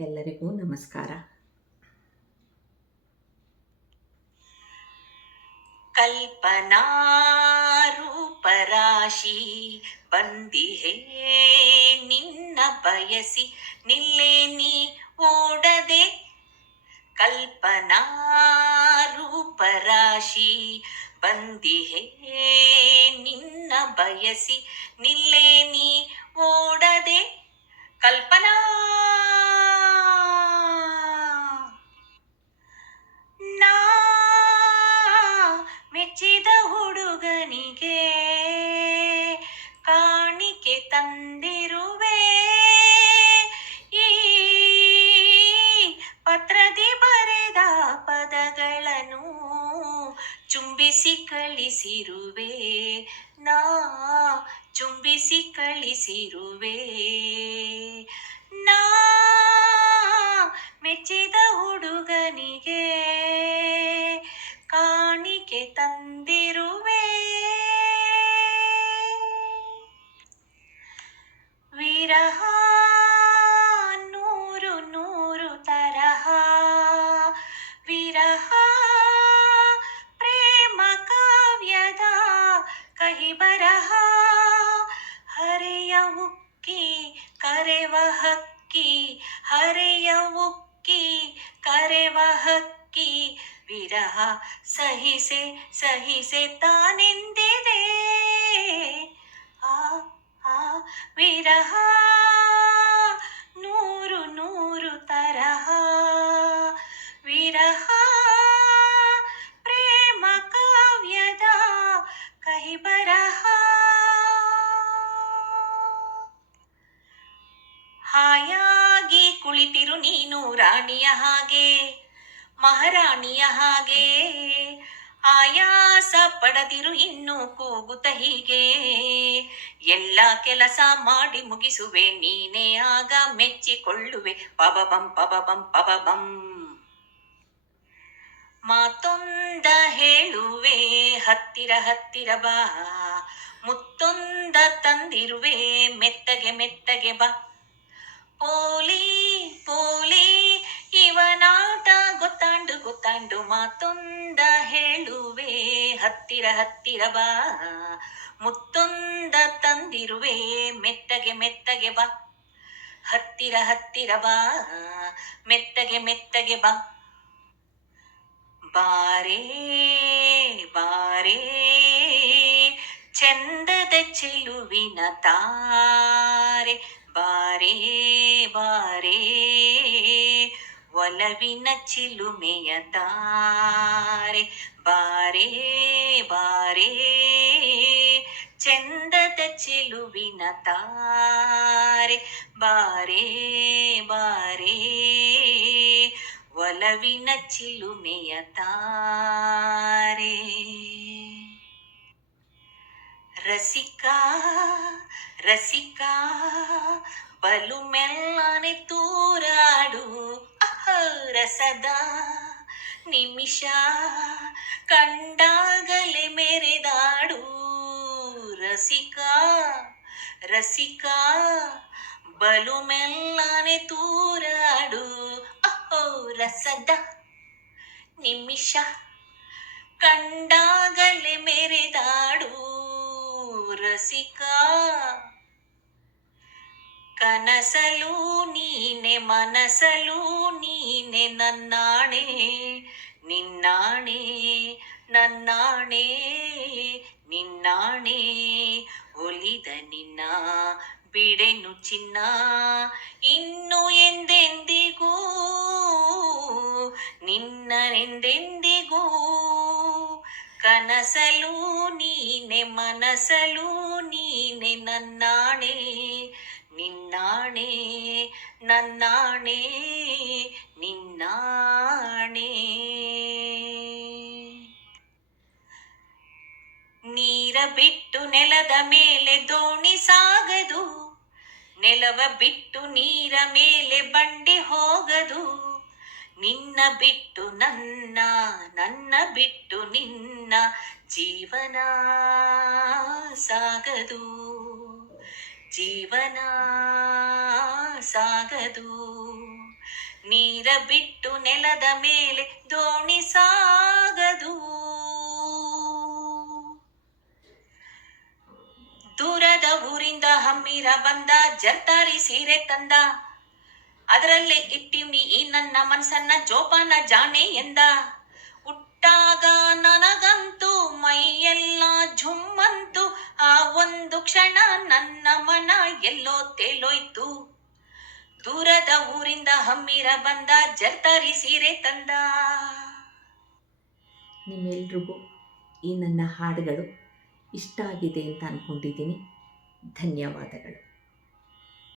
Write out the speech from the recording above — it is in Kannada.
ಎಲ್ಲರಿಗೂ ನಮಸ್ಕಾರ. ಕಲ್ಪನಾ ರೂಪರಾಶಿ, ಬಂದಿಹೇ ನಿನ್ನ ಬಯಸಿ ನಿಲ್ಲೇ ನೀ ಓಡದೆ. ಕಲ್ಪನಾರೂಪರಾಶಿ ಬಂದಿಹೇ ನಿನ್ನ ಬಯಸಿ ನಿಲ್ಲೇ ನೀ ಓಡದೆ. ಕಲ್ಪನಾ ಕಳಿಸಿರುವೆ ನಾ ಚುಂಬಿಸಿ ಕಳಿಸಿರುವೆ. ನಾ ಮೆಚ್ಚಿದ करे वह की हरे यवुक्की करे वह की विरह सही से सही से तानिंदे दे आ विरह तरहा। ಹಾಯಾಗಿ ಕುಳಿತಿರು ನೀನು ರಾಣಿಯ ಹಾಗೆ, ಮಹಾರಾಣಿಯ ಹಾಗೆ. ಆಯಾಸ ಪಡದಿರು ಇನ್ನು ಕೂಗುತ್ತ ಹೀಗೆ. ಎಲ್ಲ ಕೆಲಸ ಮಾಡಿ ಮುಗಿಸುವೆ, ನೀನೇ ಆಗ ಮೆಚ್ಚಿಕೊಳ್ಳುವೆ. ಪಬಬಂ ಪಬಬಂ ಪಬಬಂ. ಮಾತೊಂದ ಹೇಳುವೆ, ಹತ್ತಿರ ಹತ್ತಿರ ಬಾ. ಮುತ್ತೊಂದ ತಂದಿರುವೆ, ಮೆತ್ತಗೆ ಮೆತ್ತಗೆ ಬಾ. ಪೋಲಿ ಪೋಲಿ, ಇವನಾಟ ಗೊತ್ತಾಂಡು ಗೊತ್ತಾಂಡು ಮಾತೊಂದ ಹೇಳುವೆ. ಹತ್ತಿರ ಹತ್ತಿರ ಬಾ. ಮುತ್ತೊಂದ ತಂದಿರುವೆ. ಮೆತ್ತಗೆ ಮೆತ್ತಗೆ ಬಾ. ಹತ್ತಿರ ಹತ್ತಿರ ಬಾ. ಮೆತ್ತಗೆ ಮೆತ್ತಗೆ ಬಾ. ಬಾರೇ ಬಾರೇ. ಚಂದದ ಚೆಲುವಿನ ತಾರೆ. ಬಾರೇ ಬಾರೇ ಒಲವಿನ ಚಿಲುಮೆಯ ತಾರೆ ಬಾರೇ ಬಾರೇ ಚಂದದ ಚೆಲುವಿನ ತಾರೆ ಬಾರೇ ಬಾರೇ ಒಲವಿನ ಚಿಲುಮೆಯ ತಾರೆ ರಸಿಕಾ ರಸಿಕಾ ಬಲು ಮೆಲ್ಲನೆ ತೂರಾಡು. ಅಹ, ರಸದ ನಿಮಿಷ ಕಂಡಾಗಲೇ ಮೆರೆದಾಡು. ರಸಿಕಾ ರಸಿಕಾ ಬಲು ಮೆಲ್ಲನೆ ತೂರಾಡು. ಅಹೋ, ರಸದ ನಿಮಿಷ ಕಂಡಾಗಲೇ ಮೆರೆದಾಡು. ರಸಿಕಾ ಕನಸಲು ನೀನೆ ಮನಸಲು ನೀನೆ ನನ್ನಾಣೆ ನಿನ್ನಾಣೆ ನನ್ನಾಣೆ ನಿನ್ನಾಣೆ ಒಲಿದ ನಿನ್ನ ಬಿಡೆನು ಚಿನ್ನ ಇನ್ನು ಎಂದೆಂದಿಗೂ ನಿನ್ನನೆಂದೆಂದಿಗೂ ಕನಸಲು ನೀನೆ, ಮನಸಲು ನೀನೆ ನನ್ನಾಣೆ, ನಿನ್ನಾಣೆ ನನ್ನಾಣೆ, ನಿನ್ನಾಣೆ. ನೀರ ಬಿಟ್ಟು ನೆಲದ ಮೇಲೆ ದೋಣಿ ಸಾಗದು, ನೆಲವ ಬಿಟ್ಟು ನೀರ ಮೇಲೆ ಬಂಡಿ ಹೋಗದು, ನಿನ್ನ ಬಿಟ್ಟು ನನ್ನ ನನ್ನ ಬಿಟ್ಟು ನಿನ್ನ ಜೀವನ ಸಾಗದು ಜೀವನ ಸಾಗದು ನೀರ ಬಿಟ್ಟು ನೆಲದ ಮೇಲೆ ದೋಣಿ ಸಾಗದು. ದೂರದ ಊರಿಂದ ಹಮ್ಮಿರ ಬಂದ ಜರ್ತಾರಿ ಸೀರೆ ತಂದ. ಅದರಲ್ಲೇ ಇಟ್ಟಿವ್ನಿ ಈ ನನ್ನ ಮನಸ್ಸನ್ನ ಜೋಪಾನ ಜಾಣೆ ಎಂದ. ಹುಟ್ಟಾಗ ನನಗಂತೂ ಮೈಯೆಲ್ಲ ಝುಮ್ಮಂತು, ಆ ಒಂದು ಕ್ಷಣ ನನ್ನ ಮನ ಎಲ್ಲೋ ತೇಲೋಯ್ತು. ದೂರದ ಊರಿಂದ ಹಮ್ಮಿರ ಬಂದ ಜರ್ತರಿ ಸೀರೆ ತಂದ. ನಿಮ್ಮೆಲ್ರಿಗೂ ಈ ನನ್ನ ಹಾಡುಗಳು ಇಷ್ಟ ಆಗಿದೆ ಅಂತ ಅಂದ್ಕೊಂಡಿದ್ದೀನಿ ಧನ್ಯವಾದಗಳು.